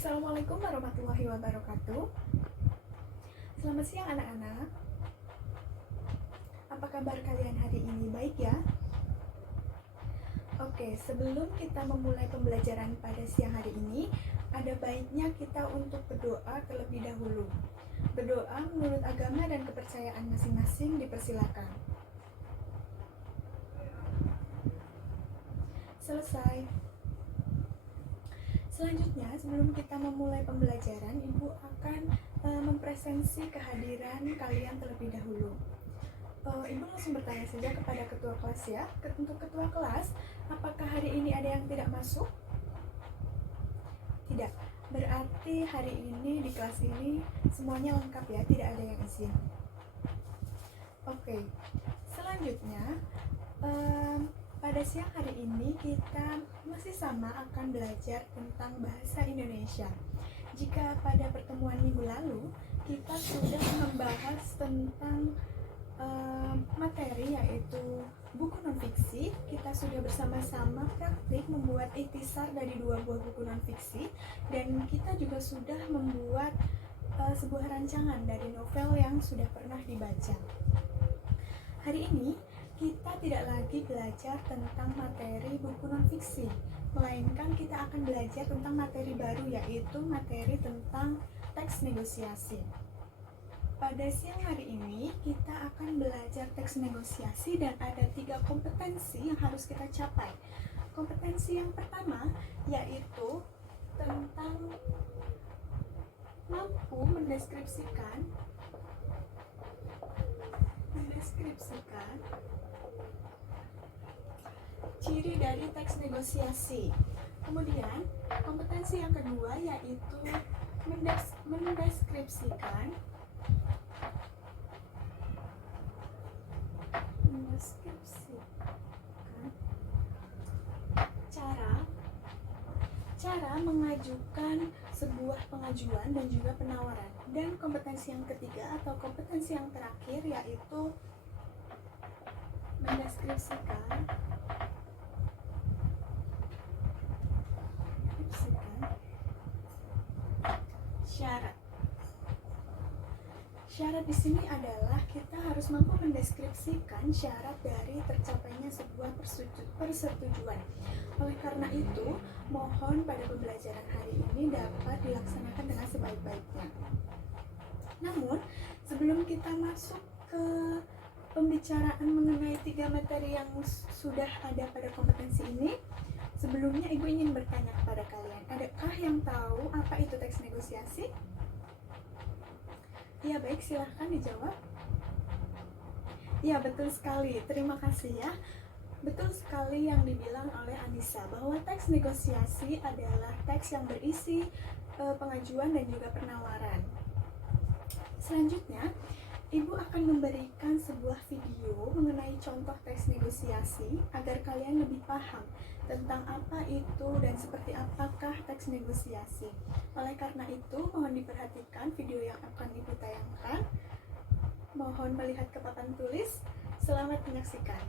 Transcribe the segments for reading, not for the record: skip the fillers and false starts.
Assalamualaikum warahmatullahi wabarakatuh. Selamat siang anak-anak. Apa kabar kalian hari ini? Baik ya? Oke, sebelum kita memulai pembelajaran pada siang hari ini, ada baiknya kita untuk berdoa terlebih dahulu. Berdoa menurut agama dan kepercayaan masing-masing dipersilakan. Selesai. Selanjutnya, sebelum kita memulai pembelajaran, Ibu akan mempresensi kehadiran kalian terlebih dahulu. Ibu langsung bertanya saja kepada ketua kelas ya. Untuk ketua kelas, apakah hari ini ada yang tidak masuk? Tidak. Berarti hari ini di kelas ini semuanya lengkap ya, tidak ada yang izin. Oke. Selanjutnya, pada siang hari ini kita masih sama akan belajar tentang bahasa Indonesia. Jika pada pertemuan minggu lalu kita sudah membahas tentang materi yaitu buku non-fiksi, kita sudah bersama-sama praktik membuat ikhtisar dari 2 buah buku non-fiksi, dan kita juga sudah membuat sebuah rancangan dari novel yang sudah pernah dibaca. Hari ini kita tidak lagi belajar tentang materi buku non-fiksi, melainkan kita akan belajar tentang materi baru, yaitu materi tentang teks negosiasi. Pada siang hari ini kita akan belajar teks negosiasi dan ada 3 kompetensi yang harus kita capai. Kompetensi yang pertama yaitu tentang mampu mendeskripsikan ciri dari teks negosiasi. Kemudian, kompetensi yang kedua yaitu mendeskripsikan cara mengajukan sebuah pengajuan dan juga penawaran. Dan kompetensi yang ketiga atau kompetensi yang terakhir yaitu mendeskripsikan syarat. Syarat di sini adalah kita harus mampu mendeskripsikan syarat dari tercapainya sebuah persetujuan. Oleh karena itu, mohon pada pembelajaran hari ini dapat dilaksanakan dengan sebaik-baiknya. Namun, sebelum kita masuk ke pembicaraan mengenai 3 materi yang sudah ada pada kompetensi ini, sebelumnya Ibu ingin bertanya kepada kalian, adakah yang tahu apa itu teks negosiasi? Ya, baik, silahkan dijawab. Ya, betul sekali. Terima kasih ya. Betul sekali yang dibilang oleh Anissa, bahwa teks negosiasi adalah teks yang berisi pengajuan dan juga penawaran. Selanjutnya, Ibu akan memberikan sebuah video mengenai contoh teks negosiasi agar kalian lebih paham tentang apa itu dan seperti apakah teks negosiasi. Oleh karena itu, mohon diperhatikan video yang akan Ibu tayangkan. Mohon melihat ke papan tulis. Selamat menyaksikan.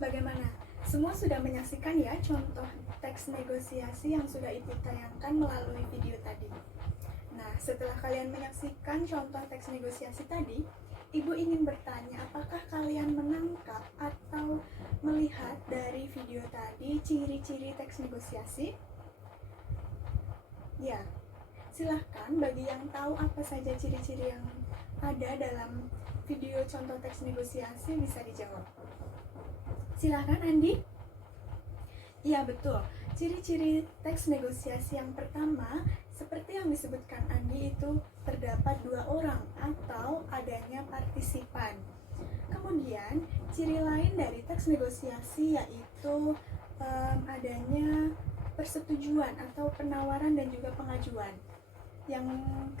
Bagaimana? Semua sudah menyaksikan ya contoh teks negosiasi yang sudah Ibu tayangkan melalui video tadi. Nah, setelah kalian menyaksikan contoh teks negosiasi tadi, Ibu ingin bertanya apakah kalian menangkap atau melihat dari video tadi ciri-ciri teks negosiasi? Ya, silahkan bagi yang tahu apa saja ciri-ciri yang ada dalam video contoh teks negosiasi bisa dijawab. Silahkan Andi. Iya betul, ciri-ciri teks negosiasi yang pertama seperti yang disebutkan Andi itu terdapat 2 orang atau adanya partisipan. Kemudian ciri lain dari teks negosiasi yaitu adanya persetujuan atau penawaran dan juga pengajuan. Yang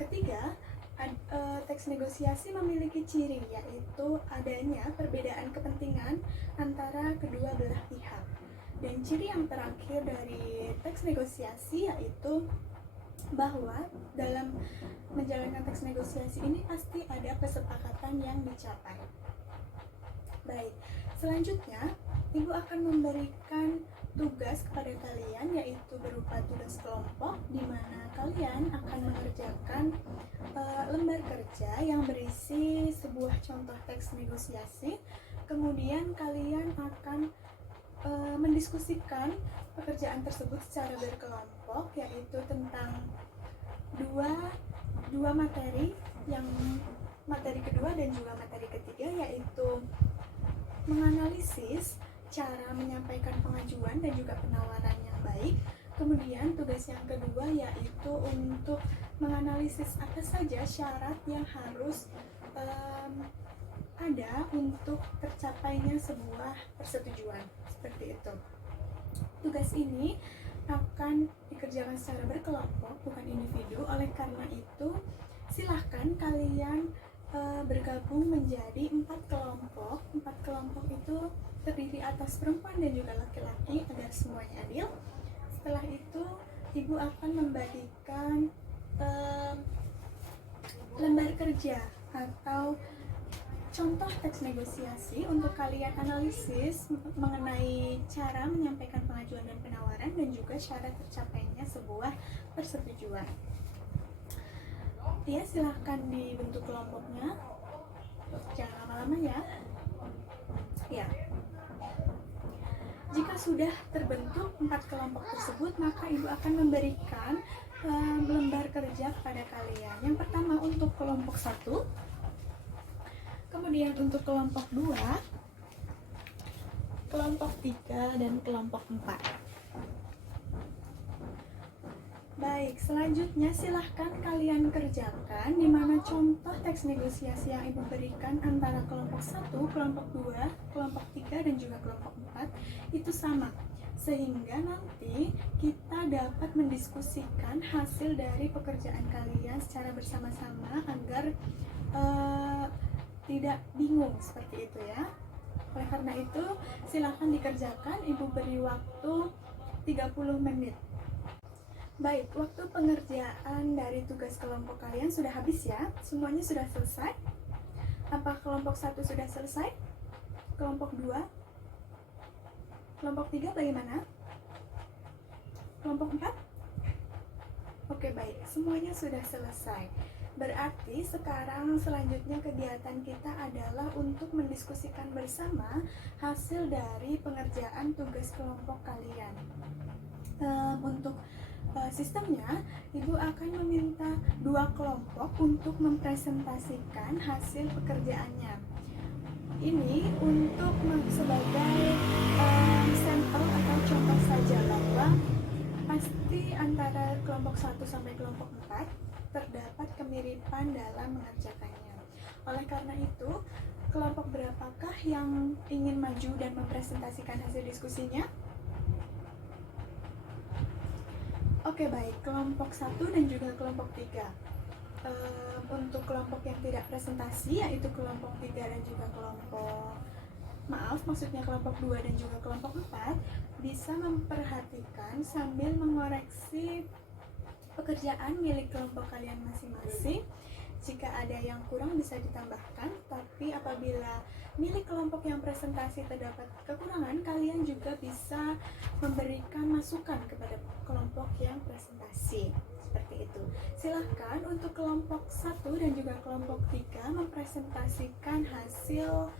ketiga, teks negosiasi memiliki ciri yaitu adanya perbedaan kepentingan antara kedua belah pihak. Dan ciri yang terakhir dari teks negosiasi yaitu bahwa dalam menjalankan teks negosiasi ini pasti ada kesepakatan yang dicapai. Baik, selanjutnya Ibu akan memberikan tugas kepada kalian yaitu berupa tugas kelompok di mana kalian akan mengerjakan lembar kerja yang berisi sebuah contoh teks negosiasi. Kemudian kalian akan mendiskusikan pekerjaan tersebut secara berkelompok yaitu tentang dua materi, yang materi kedua dan juga materi ketiga yaitu menganalisis cara menyampaikan pengajuan dan juga penawaran yang baik. Kemudian tugas yang kedua yaitu untuk menganalisis apa saja syarat yang harus ada untuk tercapainya sebuah persetujuan. Seperti itu. Tugas ini akan dikerjakan secara berkelompok, bukan individu. Oleh karena itu, silahkan kalian bergabung menjadi 4 kelompok. 4 kelompok itu terdiri atas perempuan dan juga laki-laki agar semuanya adil. Setelah itu, Ibu akan membagikan lembar kerja atau contoh teks negosiasi untuk kalian analisis mengenai cara menyampaikan pengajuan dan penawaran dan juga syarat tercapainya sebuah persetujuan. Ya, silahkan dibentuk kelompoknya. Jangan lama-lama ya. Ya. Jika sudah terbentuk 4 kelompok tersebut, maka Ibu akan memberikan lembar kerja kepada kalian. Yang pertama untuk kelompok 1, kemudian untuk kelompok 2, kelompok 3, dan kelompok 4. Baik, selanjutnya silahkan kalian kerjakan di mana contoh teks negosiasi yang Ibu berikan antara kelompok 1, kelompok 2, kelompok 3, dan juga kelompok 4 itu sama. Sehingga nanti kita dapat mendiskusikan hasil dari pekerjaan kalian secara bersama-sama agar tidak bingung seperti itu ya. Oleh karena itu, silahkan dikerjakan. Ibu beri waktu 30 menit. Baik, waktu pengerjaan dari tugas kelompok kalian sudah habis ya? Semuanya sudah selesai? Apa kelompok 1 sudah selesai? Kelompok 2? Kelompok 3 bagaimana? Kelompok 4? Oke, baik. Semuanya sudah selesai. Berarti sekarang selanjutnya kegiatan kita adalah untuk mendiskusikan bersama hasil dari pengerjaan tugas kelompok kalian. Untuk sistemnya, Ibu akan meminta 2 kelompok untuk mempresentasikan hasil pekerjaannya. Ini untuk sebagai sampel atau contoh saja bahwa pasti antara kelompok 1 sampai kelompok 4 terdapat kemiripan dalam mengerjakannya. Oleh karena itu, kelompok berapakah yang ingin maju dan mempresentasikan hasil diskusinya? Oke, baik, kelompok 1 dan juga kelompok 3. Untuk kelompok yang tidak presentasi, yaitu kelompok 3 dan juga kelompok 2 dan juga kelompok 4, bisa memperhatikan sambil mengoreksi pekerjaan milik kelompok kalian masing-masing Jika ada yang kurang bisa ditambahkan, tapi apabila milik kelompok yang presentasi terdapat kekurangan, kalian juga bisa memberikan masukan kepada kelompok yang presentasi. Seperti itu. Silahkan untuk kelompok 1 dan juga kelompok 3 mempresentasikan hasil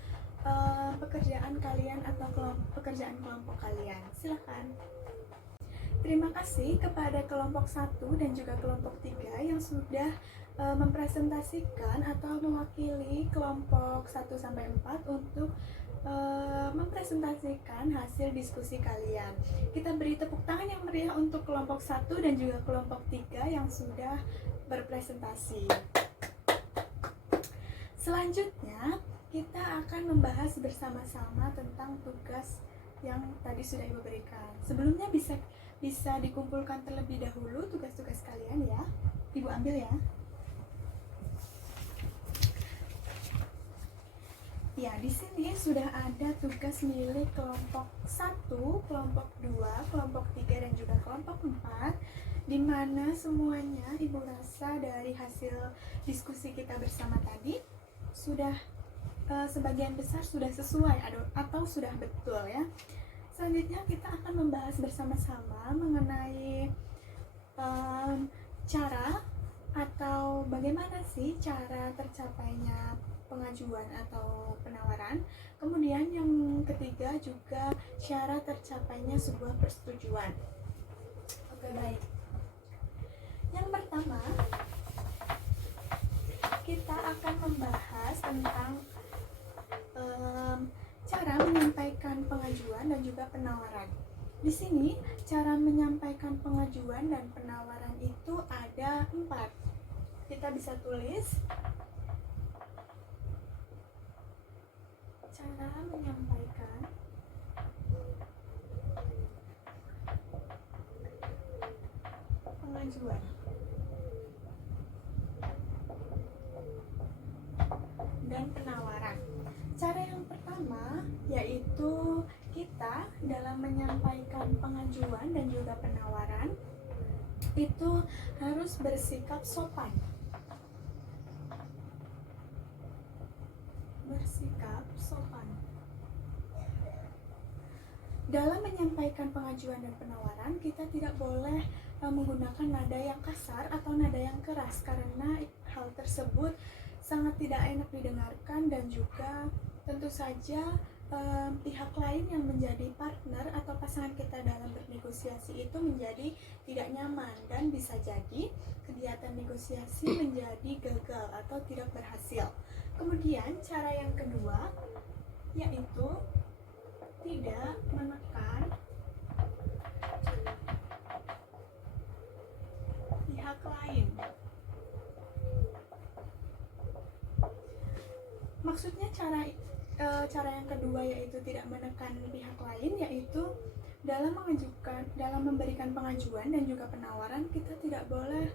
pekerjaan kalian atau pekerjaan kelompok kalian. Silahkan. Terima kasih kepada kelompok 1 dan juga kelompok 3 yang sudah mempresentasikan atau mewakili kelompok 1-4 untuk mempresentasikan hasil diskusi kalian. Kita beri tepuk tangan yang meriah untuk kelompok 1 dan juga kelompok 3 yang sudah berpresentasi. Selanjutnya, kita akan membahas bersama-sama tentang tugas yang tadi sudah Ibu berikan. Sebelumnya bisa dikumpulkan terlebih dahulu tugas-tugas kalian ya. Ibu ambil ya. Ya, di sini sudah ada tugas milik kelompok 1, kelompok 2, kelompok 3 dan juga kelompok 4, di mana semuanya Ibu rasa dari hasil diskusi kita bersama tadi sudah sebagian besar sudah sesuai atau sudah betul ya. Selanjutnya kita akan membahas bersama-sama mengenai cara atau bagaimana sih cara tercapainya pengajuan atau penawaran. Kemudian yang ketiga juga cara tercapainya sebuah persetujuan. Oke, baik. Yang pertama, kita akan membahas tentang cara menyampaikan pengajuan dan juga penawaran. Di sini cara menyampaikan pengajuan dan penawaran itu ada 4. Kita bisa tulis cara menyampaikan pengajuan dan penawaran. Cara yang pertama yaitu kita dalam menyampaikan pengajuan dan juga penawaran itu harus bersikap sopan. Bersikap sopan. Dalam menyampaikan pengajuan dan penawaran, kita tidak boleh menggunakan nada yang kasar atau nada yang keras karena hal tersebut sangat tidak enak didengarkan dan juga tentu saja pihak lain yang menjadi partner atau pasangan kita dalam bernegosiasi itu menjadi tidak nyaman dan bisa jadi kegiatan negosiasi menjadi gagal atau tidak berhasil. Kemudian cara yang kedua yaitu tidak menekan pihak lain. Maksudnya cara yang kedua yaitu tidak menekan pihak lain yaitu dalam memberikan pengajuan dan juga penawaran kita tidak boleh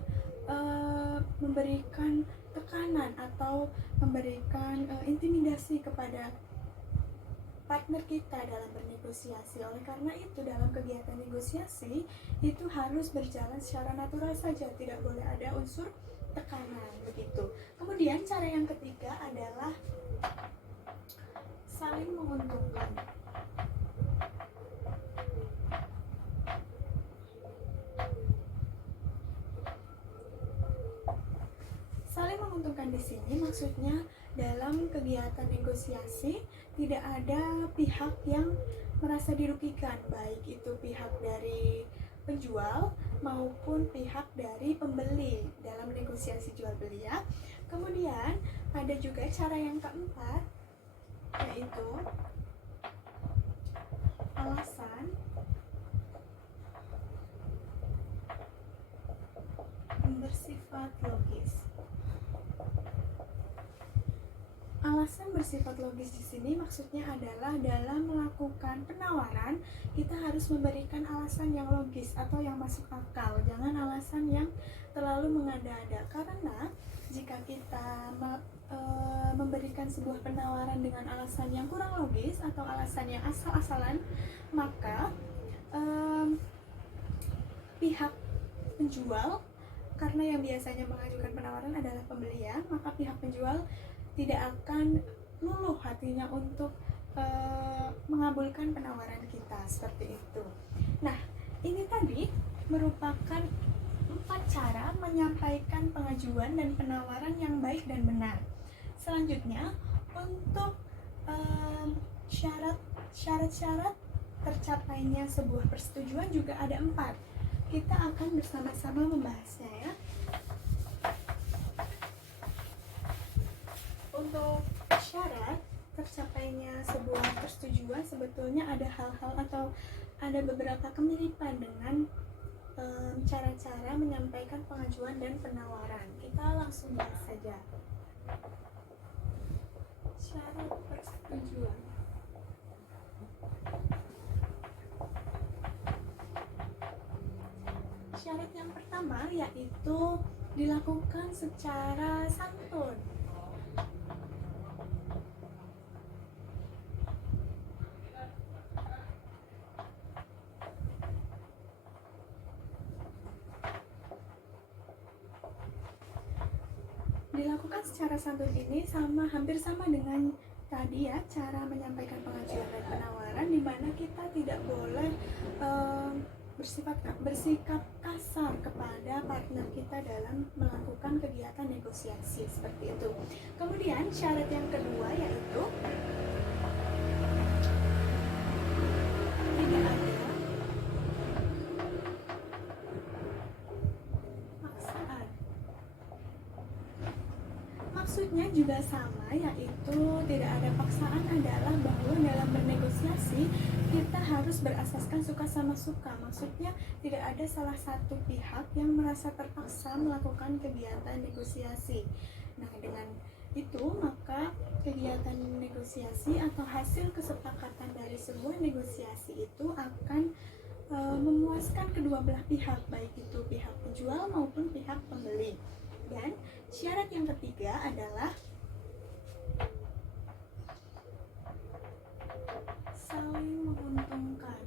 memberikan tekanan atau memberikan intimidasi kepada partner kita dalam bernegosiasi. Oleh karena itu dalam kegiatan negosiasi itu harus berjalan secara natural saja, tidak boleh ada unsur tekanan begitu. Kemudian cara yang ketiga adalah saling menguntungkan. Saling menguntungkan di sini maksudnya dalam kegiatan negosiasi tidak ada pihak yang merasa dirugikan, baik itu pihak dari penjual maupun pihak dari pembeli dalam negosiasi jual beli ya. Kemudian ada juga cara yang keempat yaitu alasan bersifat logis. Alasan bersifat logis di sini maksudnya adalah dalam melakukan penawaran kita harus memberikan alasan yang logis atau yang masuk akal. Jangan alasan yang terlalu mengada-ada karena jika kita memberikan sebuah penawaran dengan alasan yang kurang logis atau alasan yang asal-asalan, maka pihak penjual karena yang biasanya mengajukan penawaran adalah pembeli ya, maka pihak penjual tidak akan luluh hatinya untuk mengabulkan penawaran kita seperti itu. Nah, ini tadi merupakan 4 cara menyampaikan pengajuan dan penawaran yang baik dan benar. Selanjutnya, untuk syarat-syarat tercapainya sebuah persetujuan juga ada 4. Kita akan bersama-sama membahasnya ya. Untuk syarat tercapainya sebuah persetujuan sebetulnya ada hal-hal atau ada beberapa kemiripan dengan cara-cara menyampaikan pengajuan dan penawaran. Kita langsung bahas saja. Syarat persetujuan. Syarat yang pertama yaitu dilakukan secara santun. Dilakukan secara santun ini hampir sama dengan tadi ya, cara menyampaikan pengajuan dan penawaran, di mana kita tidak boleh bersikap kasar kepada partner kita dalam melakukan kegiatan negosiasi seperti itu. Kemudian syarat yang kedua yaitu tidak ada paksaan. Maksudnya juga sama, yaitu tidak ada paksaan adalah bahwa dalam bernegosiasi kita harus berasaskan suka sama suka. Maksudnya tidak ada salah satu pihak yang merasa terpaksa melakukan kegiatan negosiasi. Nah, dengan itu maka kegiatan negosiasi atau hasil kesepakatan dari sebuah negosiasi itu akan memuaskan kedua belah pihak, baik itu pihak penjual maupun pihak pembeli. Dan syarat yang ketiga adalah saling menguntungkan.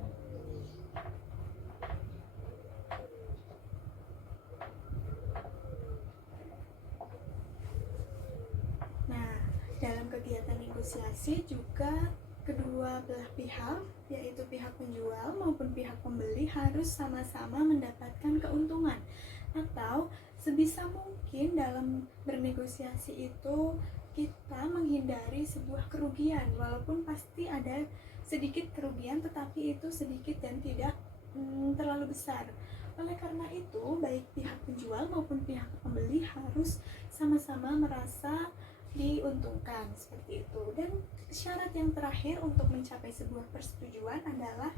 Nah, dalam kegiatan negosiasi juga kedua belah pihak, yaitu pihak penjual maupun pihak pembeli, harus sama-sama mendapatkan keuntungan. Atau sebisa mungkin dalam bernegosiasi itu kita menghindari sebuah kerugian, walaupun pasti ada sedikit kerugian, tetapi itu sedikit dan tidak terlalu besar. Oleh karena itu, baik pihak penjual maupun pihak pembeli harus sama-sama merasa diuntungkan seperti itu. Dan syarat yang terakhir untuk mencapai sebuah persetujuan adalah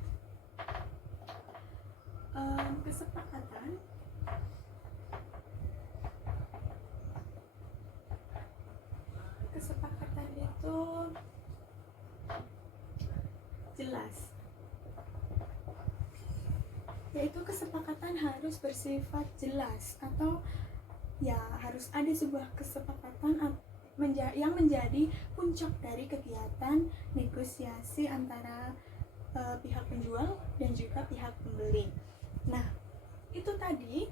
kesepakatan itu jelas, yaitu kesepakatan harus bersifat jelas, atau ya harus ada sebuah kesepakatan yang menjadi puncak dari kegiatan negosiasi antara pihak penjual dan juga pihak pembeli. Nah, itu tadi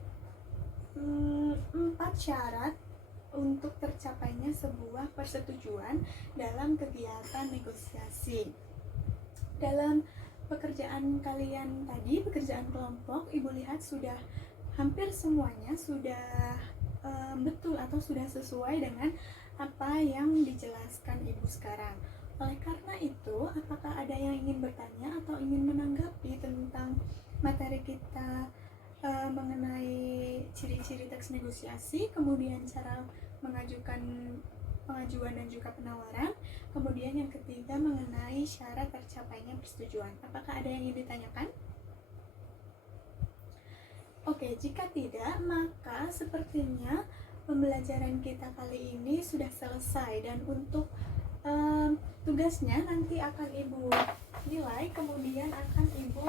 4 syarat untuk tercapainya sebuah persetujuan dalam kegiatan negosiasi. Dalam pekerjaan kalian tadi, pekerjaan kelompok, Ibu lihat sudah hampir semuanya sudah betul atau sudah sesuai dengan apa yang dijelaskan Ibu sekarang. Oleh karena itu, apakah ada yang ingin bertanya atau ingin menanggapi tentang materi kita mengenai ciri-ciri teks negosiasi, kemudian cara mengajukan pengajuan dan juga penawaran, kemudian yang ketiga mengenai syarat tercapainya persetujuan? Apakah ada yang ingin ditanyakan? Oke, jika tidak, maka sepertinya pembelajaran kita kali ini sudah selesai, dan untuk tugasnya nanti akan Ibu nilai, kemudian akan Ibu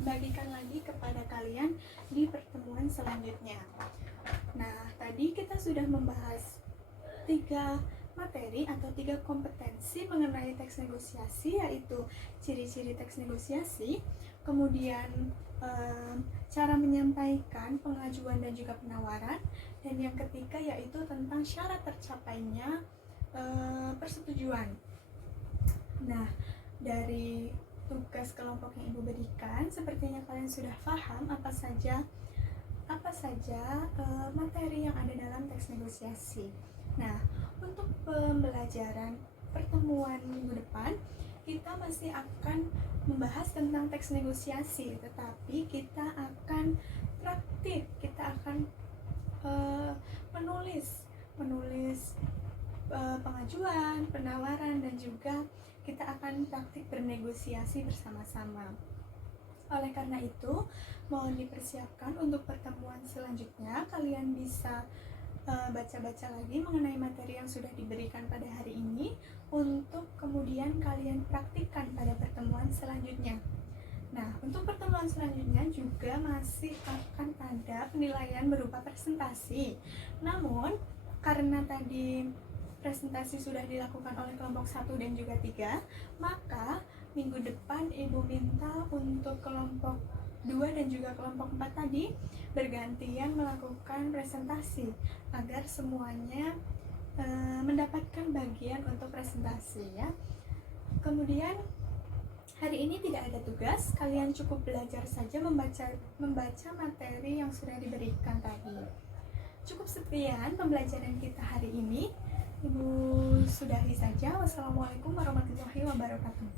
bagikan lagi kepada kalian di pertemuan selanjutnya. Nah, tadi kita sudah membahas 3 materi atau 3 kompetensi mengenai teks negosiasi, yaitu ciri-ciri teks negosiasi, kemudian cara menyampaikan pengajuan dan juga penawaran, dan yang ketiga yaitu tentang syarat tercapainya persetujuan. Nah, dari tugas kelompok yang Ibu berikan, sepertinya kalian sudah paham apa saja materi yang ada dalam teks negosiasi. Nah, untuk pembelajaran pertemuan minggu depan, kita masih akan membahas tentang teks negosiasi, tetapi kita akan praktik, kita akan menulis pengajuan, penawaran, dan juga kita akan praktik bernegosiasi bersama-sama. Oleh karena itu, mohon dipersiapkan untuk pertemuan selanjutnya. Kalian bisa baca-baca lagi mengenai materi yang sudah diberikan pada hari ini untuk kemudian kalian praktikkan pada pertemuan selanjutnya. Nah, untuk pertemuan selanjutnya juga masih akan ada penilaian berupa presentasi. Namun, karena tadi presentasi sudah dilakukan oleh kelompok 1 dan juga 3, maka minggu depan Ibu minta untuk kelompok 2 dan juga kelompok 4 tadi bergantian melakukan presentasi agar semuanya mendapatkan bagian untuk presentasi ya. Kemudian hari ini tidak ada tugas, kalian cukup belajar saja membaca materi yang sudah diberikan tadi. Cukup sekian pembelajaran kita hari ini. Ibu sudahi saja. Wassalamualaikum warahmatullahi wabarakatuh.